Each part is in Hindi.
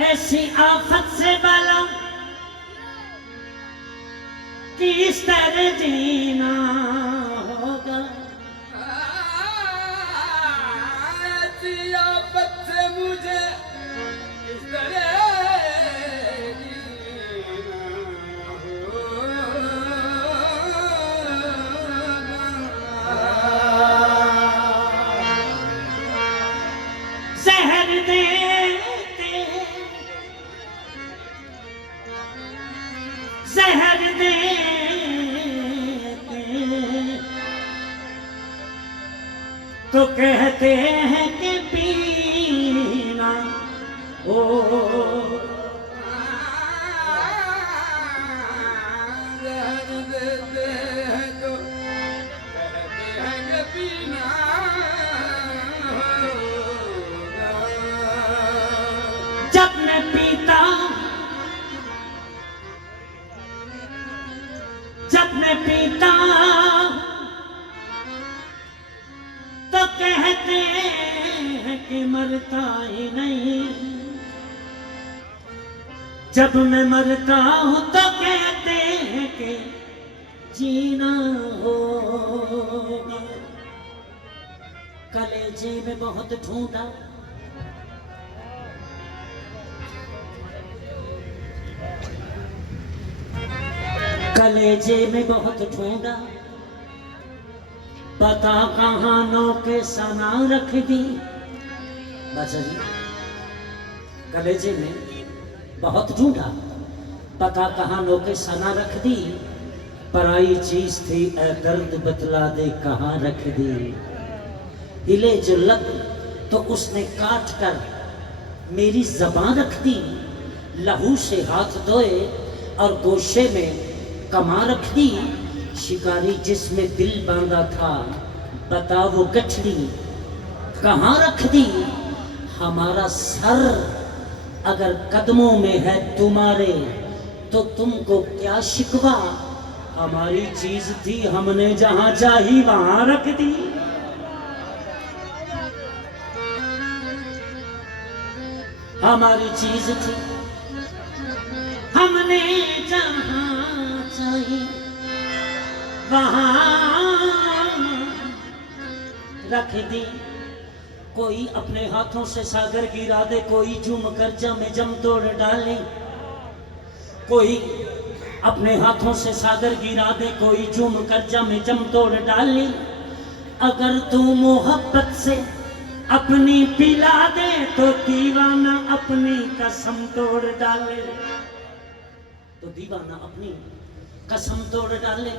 ऐसी आफत से बला कि इस तरह जीना होगा। ऐसी आफत से मुझे इस तरह जहर देते जहर देते तो कहते हैं कि पीना ओ जहर देते हैं तो कहते हैं कि पीना जब मैं पीता तो कहते हैं कि मरता ही नहीं। जब मैं मरता हूं तो कहते हैं कि जीना होगा। कलेजे में बहुत ढूंढा कलेजे में बहुत ढूंढा पता कहानों के सना रख दी। बादशाह जी कलेजे में बहुत ढूंढा पता कहानों के सना रख दी। पराई चीज थी ए दर्द बतला दे कहाँ रख दी। हिले जो लग तो उसने काट कर मेरी जबान रख दी। लहू से हाथ धोए और गोशे में कमा रख दी। शिकारी जिसमें दिल बांधा था बता वो गठरी कहाँ रख दी। हमारा सर अगर कदमों में है तुम्हारे तो तुमको क्या शिकवा। हमारी चीज थी हमने जहां चाही वहां रख दी। हमारी चीज थी हमने जहां चाही वहां रख दी। कोई अपने हाथों से सागर गिरा दे कोई झूम कर जम जम तोड़ डाले। कोई अपने हाथों से सागर गिरा दे कोई झूम कर जम जम तोड़ डाले। अगर तू मोहब्बत से अपनी पिला दे तो दीवाना अपनी कसम तोड़ डाले। तो दीवाना अपनी कसम तोड़ डाले।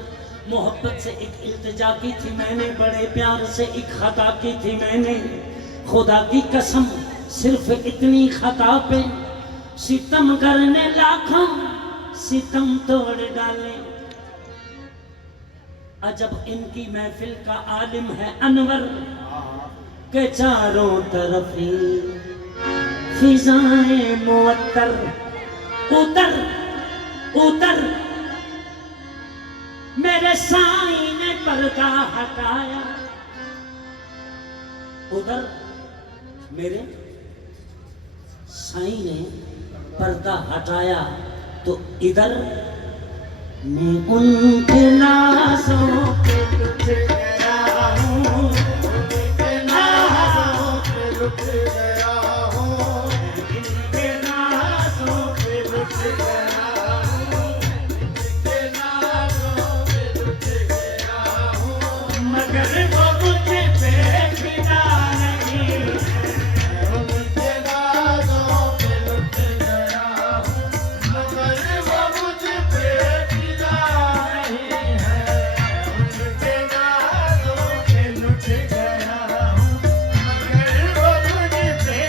मोहब्बत से एक इल्तिजा की थी मैंने बड़े प्यार से एक खता की थी मैंने। खुदा की कसम सिर्फ इतनी खता पे सितम करने लाखों सितम तोड़ डाले। अजब इनकी महफिल का आलिम है अनवर के चारों तरफ ही फिजाएं मुअत्तर। उतर उतर मेरे साईं ने पर्दा हटाया। उधर मेरे साईं ने पर्दा हटाया तो इधर मैं उनके नाज़ों पे लुट गया हूँ। उनके नाज़ों पे लुट गया हूँ। उनके नाज़ों पे लुट गया हूँ। उनके नाज़ों पे लुट गया हूँ। मगर वो मुझे पे फिदा नहीं है। उनके नाज़ों पे लुट गया हूँ। मगर वो मुझे पे फिदा नहीं है। उनके नाज़ों पे लुट गया हूँ। मगर वो मुझे पे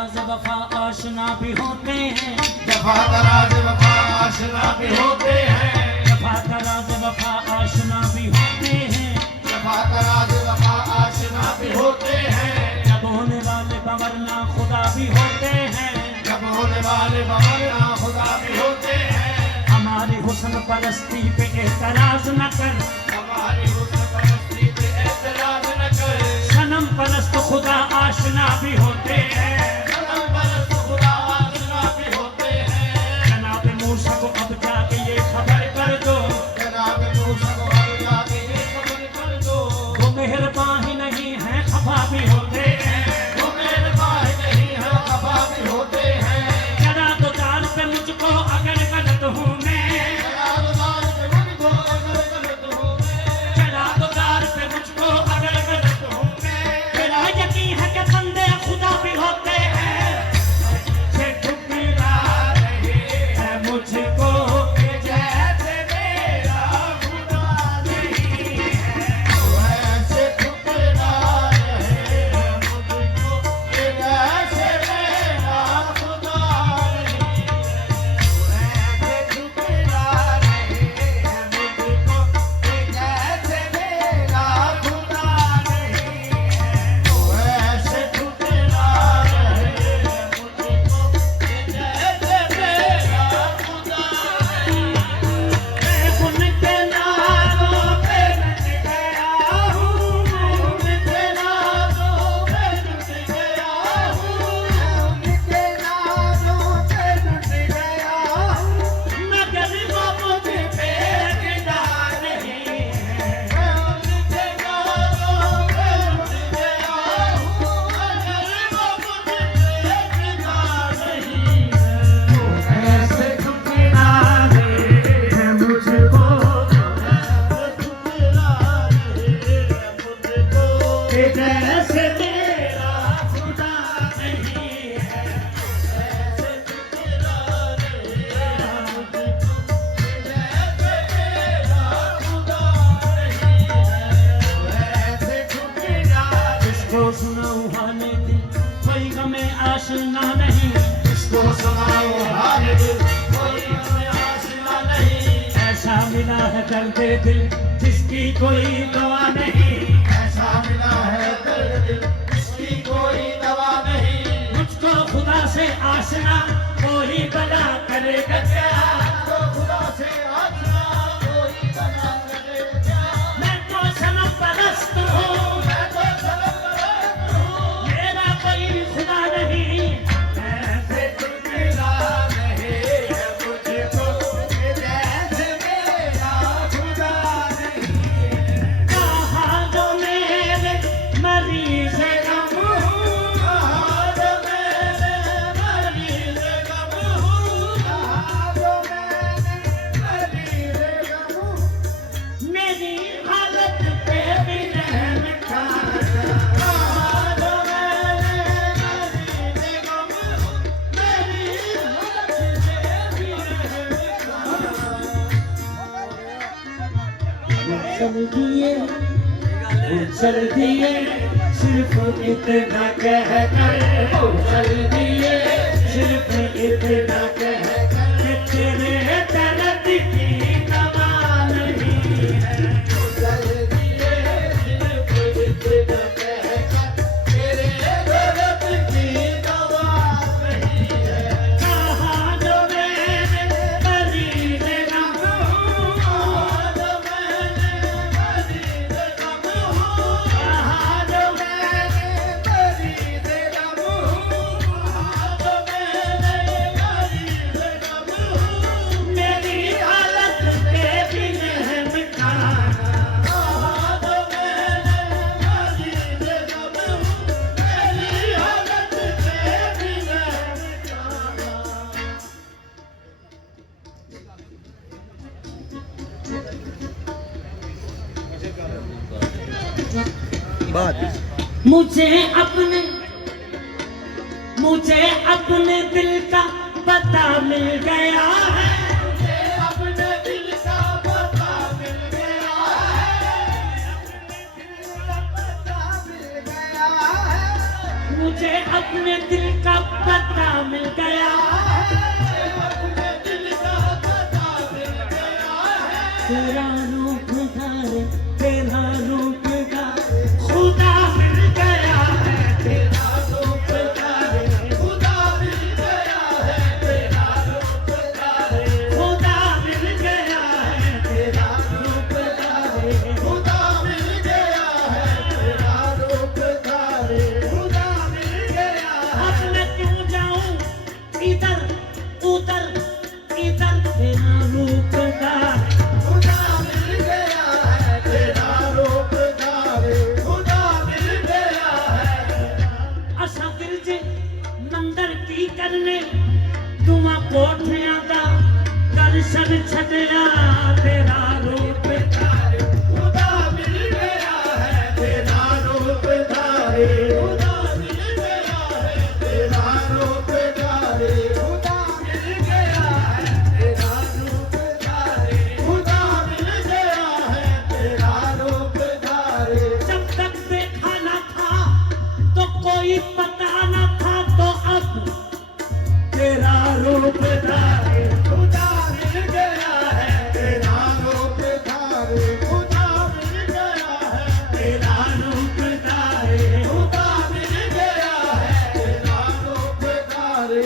दराज वफा आशना भी होते हैं, जफा दराज वफा आशना भी होते हैं, जफा दराज वफा आशना भी होते हैं, जफा दराज वफा आशना भी होते हैं, जब होने वाले बवरना खुदा भी होते हैं, जब होने वाले बवरना खुदा भी होते हैं। हमारी हुस्न परस्ती पे एतराज न कर, हमारी हुस्न परस्ती पे एतराज न कर, सनम परस्त खुदा आशना भी होते हैं, सनम परस्त खुदा आशना भी होते हैं। जनाब मूसा को अब जाके ये खबर कर दो, जनाब मूसा को अब जाके ये खबर कर दो, वो मेहरबान ही नहीं है खफा भी होते हैं, वो मेहरबान नहीं है खफा भी होते हैं। जरा तो दार पे मुझको अगर गलत हूँ मैं, जलालदार पे मुझको अगर गलत हूँ मैं, जरा तो दार पे मुझको अगर गलत हूँ मैं, मेरा यकीन है कि बंदे खुदा भी होते हैं, से ठुकरा रहे हैं मुझको कि जैसे मेरा खुदा नहीं है। ऐसे ठुकरा रहे हैं मुझको कि जैसे मेरा खुदा नहीं है। ऐसे ठुकरा रहे हैं मुझको कि जैसे मेरा खुदा नहीं है। ऐसे ठुकरा रहे हैं मुझको कि जैसे मेरा खुदा नहीं है। मैं उनके नामों पे नच गया हूँ, उनके नामों पे लुट गया हूँ, उनके नामों पे लुट गया हूँ, मगर वो मुझ पे फिदा नहीं है। मैं उनके नामों पे लुट गया हूँ, मगर वो मुझ पे फिदा नहीं है। ऐसे ठुकरा रहे हैं मुझको, ऐसे ठुकरा रहे हैं मुझको कि जैसे मेरा खुदा नहीं है। ऐसे ठुकरा रहे हैं मुझको जैसे मेरा खुदा नहीं है। ऐसे ठुकरा जिसको सुनाऊं हाले दिल कोई गमे आशना नहीं, जिसको सुनाओ हाल दिल कोई हमें आशना नहीं। ऐसा मिला है दर्द दिल जिसकी कोई दवा नहीं, ऐसा मिला है दर्द दिल जिसकी कोई दवा नहीं। मुझको खुदा से आशना कोई बला करेगा क्या, तो खुदा से आशना कोई बना करे क्या? मैं तो सनम परस्त हूँ, मैं तो सनम हूँ, मेरा कोई खुदा नहीं। ऐसे ठुकरा रहे हैं मुझको कि जैसे मेरा खुदा नहीं है। कहाँ जो मेरे मरीज गम हूँ, कहाँ जो मैंने मरीज़ गम हूँ, कहाँ जो मैंने मरीज़ गम हूँ, मेरी हालत पे भी रहम खाना। कहाँ जो मैंने मरीज़ गम हूँ, मेरी हालत पे भी रहम चल दिए सिर्फ इतना कह कर, चल दिए सिर्फ इतना कह कर कि तेरे दर्द की दवा नहीं है। चल दिए सिर्फ इतना कहकर तेरे दर्द की दवा नहीं है। कहाँ जो मेरे मरीज गम हूँ, कहाँ जो मैंने मरीज़ गम हूँ, कहाँ जो मैंने मरीज़ गम हूँ, कहाँ जो मैंने मरीज़ गम हूँ, मेरी हालत पे भी रहम खाना। कहाँ जो मैंने मरीज़ गम हूँ, मेरी हालत पे भी रहम खाना। मुझे अपने दिल का पता मिल गया है, अपने दिल का पता मिल गया है। मुझे अपने दिल का मिल गया अपने दिल का पता मिल गया है तेरा रूप धारे तेरा रूप का खुदा मिल गया है तेरा रूप धारे खुदा मिल गया है तेरा रूप धारे खुदा मिल गया है तेरा रूप धारे खुदा मिल गया है तेरा रूप धारे खुदा मिल गया है अब मैं क्यों जाऊं इधर उधर इधर तेरा रूप धारे खुदा मिल गया है तेरा रूप धारे खुदा मिल गया है असा गिरजे मंदिर की करने तुमा कोठियां दा दर्शन छड़िया तेरा रूप धारे खुदा मिल गया है तेरा रूप धारे खुदा मिल गया है तेरा रूप धारे खुदा मिल गया है तेरा रूप धारे खुदा मिल गया है तेरा रूप धारे जब तक देखा न था तो कोई पता न था तो अब तेरा रूप धारे खुदा मिल गया है तेरा रूप धारे खुदा मिल गया है तेरा रूप धारे खुदा मिल गया है तेरा रूप धारे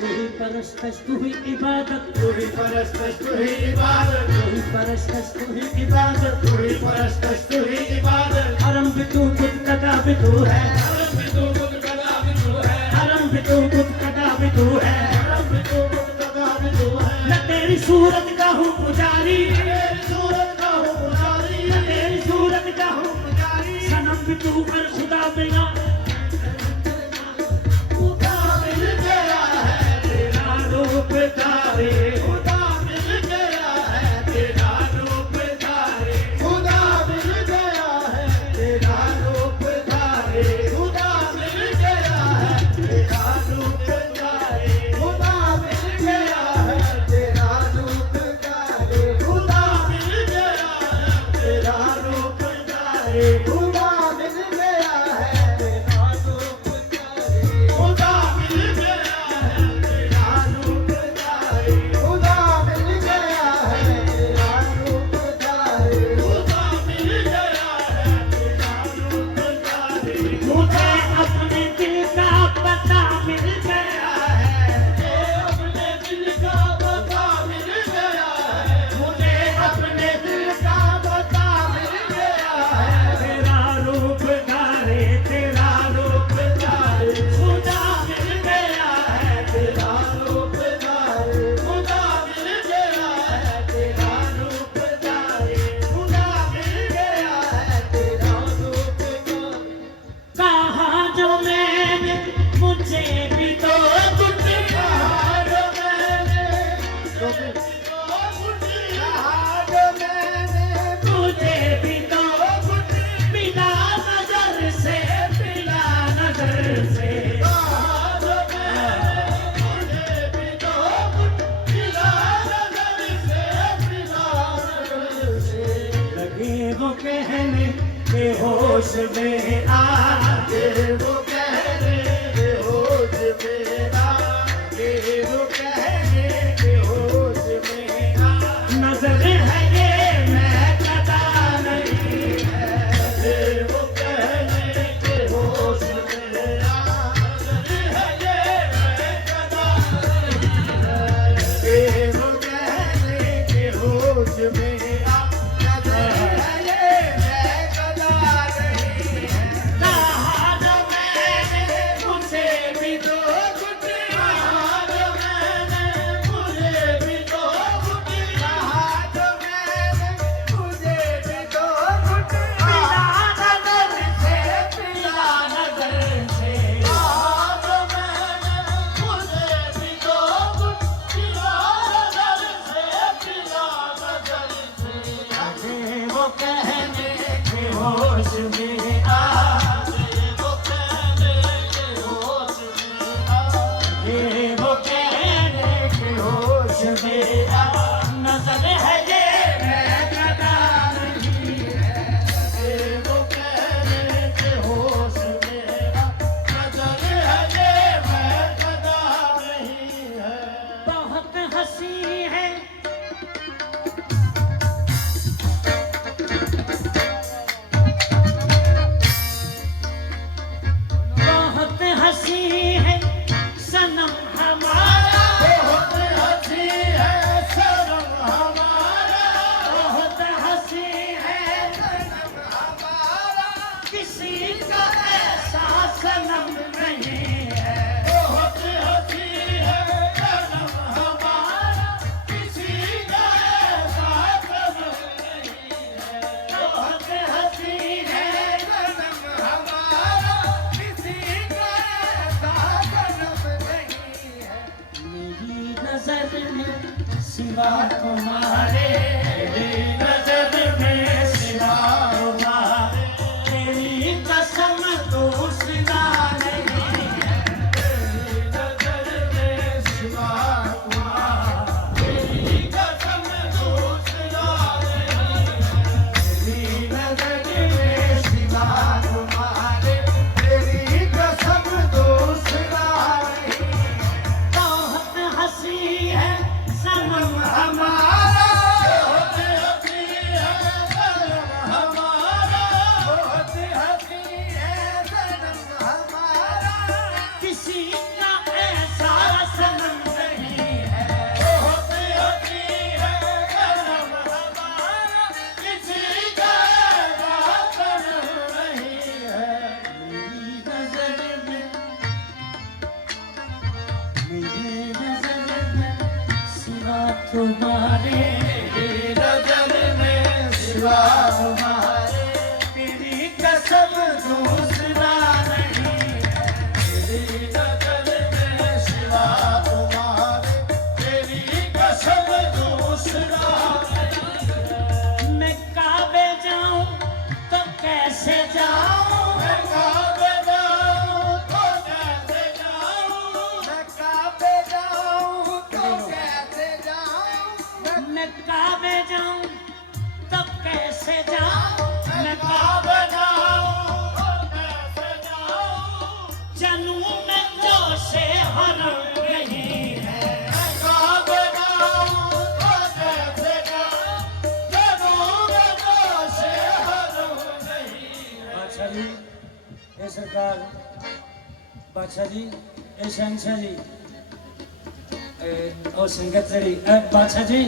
तू ही परस्तश तू ही इबादत तू ही परस्तश तू ही इबादत तू ही परस्तश तू ही इबादत तू ही परस्तश तू ही इबादत हरम भी तू खुद कदा भी तू है हरम भी तू खुद कदा भी तू है हरम भी तू खुद कदा भी तू है हरम भी तू खुद कदा भी तू है मैं तेरी सूरत का हूँ पुजारी तेरी सूरत का हूँ पुजारी मैं तेरी सूरत का हूँ पुजारी सनम भी तू पर खुदा बिना खुदा मिल गया है तेरा रूप धारे खुदा मिल गया है तेरा रूप धारे खुदा मिल गया है तेरा रूप धारे खुदा मिल गया है तेरा रूप धारे खुदा मिल गया है तेरा रूप धारे खुदा मिल गया है तेरा रूप धारे खुदा मिल गया है तेरा रूप धारे खुदा मिल गया है तेरा रूप धारे खुदा मिल गया है तेरा रूप धारे खुदा मिल गया है तेरा रूप धारे मुझे अपने दिल का पता मिल गया है अपने दिल का पता मिल गया है मुझे अपने दिल का पता मिल गया है तेरा रूप धारे तेरा रूप धारे खुदा मिल गया है तेरा रूप धारे खुदा मिल गया है तेरा रूप धारे खुदा मिल गया है तेरा रूप धारे कहा जो मैंने मुझे भी तो कुछ मुझे भी तो बिना नजर से बिना नजर से लगे वो कहने के होश में आ वो कहने के होश मेरा वो कहने के होश मेरा नजर है ये मैं कदा नहीं है वो कहने के होश मेरा है ये मैं कदा नहीं वो कहने के होश मेरा है ये मैं कदा नहीं कहा जो मैंने मुझे भी तो कुछ कहा जो मैंने मुझे भी तो कुछ कहा जो मैंने मुझे भी तो कुछ बिना नजर से बिना नजर से कहा जो मैंने मुझे भी तो कुछ बिना नजर से बिना नजर से लगे वो कहने के होश में आ वो कहने के होश में आ ये वो कहने के होश में आ नजर है ये मैं कदा नहीं है वो कहने के होश में आ नजर है ये मैं कदा सिवा तुम्हारे, तेरी कसम दूसरा नहीं है। मेरी नजर में सिवा तुम्हारे, तेरी कसम दूसरा नहीं है। मैं काबे जाऊं तो कैसे जाऊं, मैं काबे जाऊं तो कैसे जाऊं, मैं काबे जाऊं तो कैसे जाऊं, मैं काबे जाऊं तो कैसे जाऊं, मैं काबे जाऊं तो कैसे जाऊं, चलूं मैं जो से हरम नहीं है। मैं काबे जाऊं तो कैसे जाऊं, चलूं मैं जो से हरम नहीं है। बादशाह जी, ए सरकार, बादशाह जी, ए शहंशाह जी, ओ संगत जी, बादशाह जी,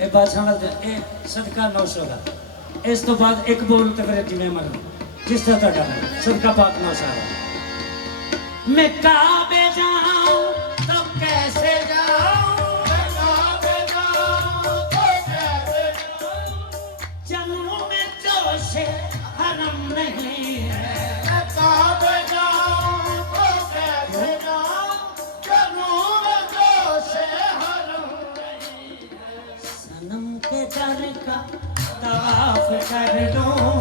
ए बादशाह वाले ए सदका 900 का, इस तो बाद एक बोल तो फिर जिम्मे मरो जिस तरह ਤੁਹਾਡਾ सदका पाक 900 का। मैं काबे जाऊं तो कैसे जाऊं, मैं काबे जाऊं तो कैसे जाऊं, चलूं मैं जो से हरम नहीं है। मैं काबे जाऊं तो कैसे जाऊं, चलूं मैं जो से हरम नहीं है। सनम के दर का तवाफ कर दूं,